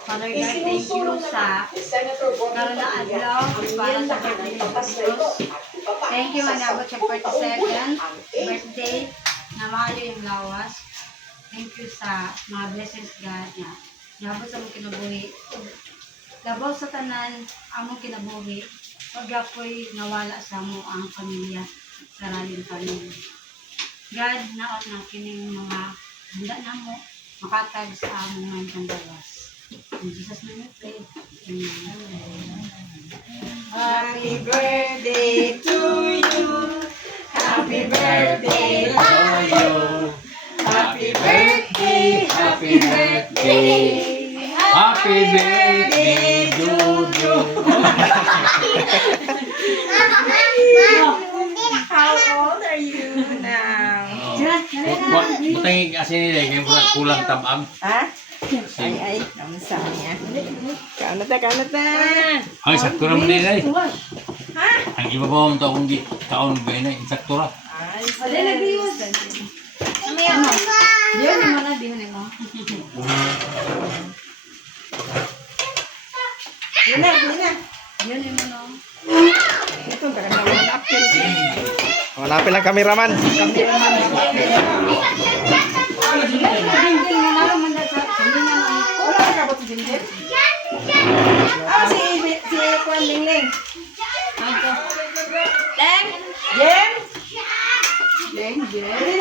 Father God, thank you sa karoon na adlaw para sa birthday ni Jesus. Thank you, manabot sa 42nd birthday na maayo yung lawas. Thank you sa mga blessings God niya. Nabot sa mong kinabuhi. Labaw sa tanan, among kinabuhi. Pagkapoy nawala sa mo ang pamilya sa raling pamilya. God, naot na kining mga handa na mo makatag sa among mga pandawas. In Jesus' name we pray. Amen. Happy birthday to you. Happy birthday to you. Happy birthday, happy birthday. Happy birthday, Jojo. How old are you now? Butang asin nila, ngayon kulang tabang. Ha? Ay, kamusta niya? Kaano ta? Ay, sakto naman nila eh. Ha? Ang iba pa mo ito akong kaon ba yun eh, sakto ra. Ay, Alin nag-iwas? Ano? Diyan mo na, diyan mo. Yun na. Diyan mo na. Ito, kaganda mo na apel. Malapit lang kameraman. Dinding mo na naman na sa sandin na lang. Wala ka ba ito dindin? Si Kwan Lingling. Ito. Jem? Jem?